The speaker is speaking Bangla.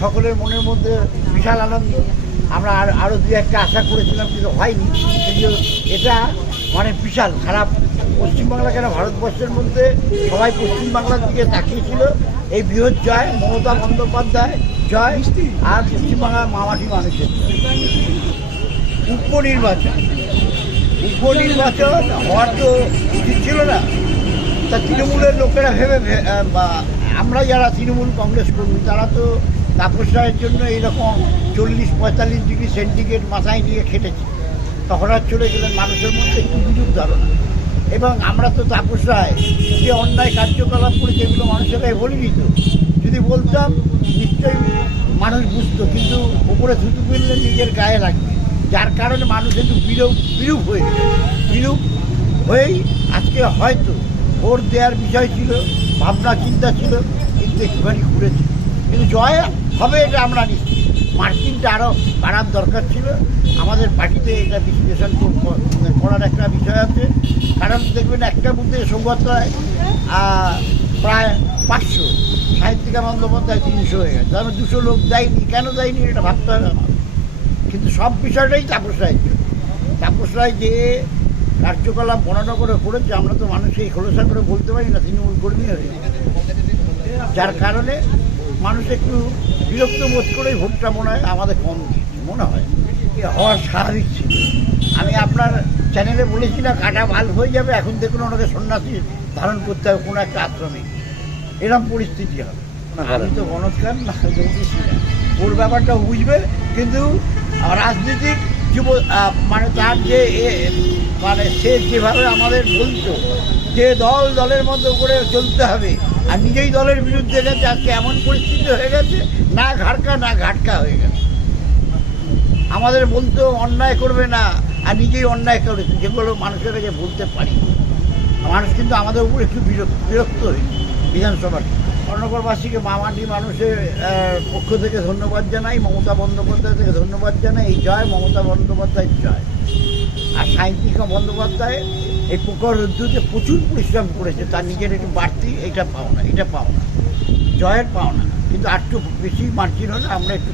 সকলের মনের মধ্যে বিশাল আনন্দ। আমরা আর আরও দু একটা আশা করেছিলাম, কিন্তু হয়নি। কিন্তু এটা মানে বিশাল খারাপ। পশ্চিমবাংলা কেন ভারতবর্ষের মধ্যে সবাই পশ্চিমবাংলার দিকে তাকিয়েছিল? এই বৃহৎ জয়, মমতা বন্দ্যোপাধ্যায় জয় আর পশ্চিমবাংলার মামাটি মানুষের উপনির্বাচন। উপনির্বাচন হওয়ার তো উচিত ছিল না। তা তৃণমূলের লোকেরা ভেবে আমরা যারা তৃণমূল কংগ্রেস কর্মী, তারা তো তাপস রায়ের জন্য এইরকম চল্লিশ, পঁয়তাল্লিশ ডিগ্রি সেন্টিগ্রেড মাথায় নিয়ে খেটেছি। তা হঠাৎ চলে গেলেন মানুষের মধ্যে একটু বিরূপ ধারণা। এবং আমরা তো তাপস রায় যে অন্যায় কার্যকলাপ করে যেগুলো মানুষের গায়ে বলিনি তো যদি বলতাম, নিশ্চয়ই মানুষ বুঝতো, কিন্তু ওপরে থুতু ফেললে নিজের গায়ে লাগবে। যার কারণে মানুষ একটু বিরূপ বিরূপ হয়েছে বিরূপ হয়েই আজকে হয়তো ভোট দেওয়ার বিষয় ছিল, ভাবনা, চিন্তা ছিল, কিন্তু একটুখানি ঘুরেছে। কিন্তু জয় হবে এটা আমরা নিশ্চিত। মার্কিনটা আরও বাড়ার দরকার ছিল। আমাদের পার্টিতে এটা বিশ্লেষণ কর- করার একটা বিষয় আছে। কারণ দেখবেন একটা বুথে সৌগতায় প্রায় পাঁচশো। সাহিত্যিকা বন্দ্যোপাধ্যায় তিনশো হয়ে গেছে। তার দুশো লোক দেয়নি। কেন দেয়নি এটা ভাবতে হবে আমার কিন্তু সব বিষয়টাই তাপস জন্য। তাপস রায় যে কার্যকলাপ বর্ণনা করে করেছে, আমরা তো মানুষকে খোলসা করে বলতে পারি না, তৃণমূল কর্মী হয়ে। যার কারণে মানুষ একটু বিরক্ত বোধ করেই ভোটটা মনে হয়, আমাদের কম মনে হয়। এ হওয়া স্বাভাবিক ছিল। আমি আপনার চ্যানেলে বলেছিলাম কাটা ভালো হয়ে যাবে, এখন দেখুন ওনাকে সন্ন্যাসী ধারণ করতে হবে, কোনো একটা আশ্রমে। এরকম পরিস্থিতি হবে। আমি তো গণৎকার, না না। ওর ব্যাপারটা বুঝবে, কিন্তু রাজনীতিক যুব মানে তার যে মানে সে যেভাবে আমাদের বলতো যে দল দলের মধ্যে করে চলতে হবে আর নিজেই দলের বিরুদ্ধে গেছে আজকে এমন পরিস্থিতি হয়ে গেছে, না ঘাটকা না ঘাটকা হয়ে গেছে। আমাদের বলতো অন্যায় করবে না, আর নিজেই অন্যায় করেছে যেগুলো মানুষের কাছে বলতে পারি। মানুষ কিন্তু আমাদের উপর একটু বিরক্ত বিরক্ত হয়েছে বিধানসভাটি কর্ণগরবাসীকে মামাটি মানুষের পক্ষ থেকে ধন্যবাদ জানাই, মমতা বন্দ্যোপাধ্যায় থেকে ধন্যবাদ জানাই। এই জয় মমতা বন্দ্যোপাধ্যায়ের জয়। আর সাহিত্যিকা বন্দ্যোপাধ্যায় এই পোকার রুদ্ধতে প্রচুর পরিশ্রম করেছে, তার নিজের একটু বাড়তি এটা পাওনা, এটা পাও না জয়ের পাওনা, কিন্তু আর একটু বেশি মার্জিন হলে আমরা একটু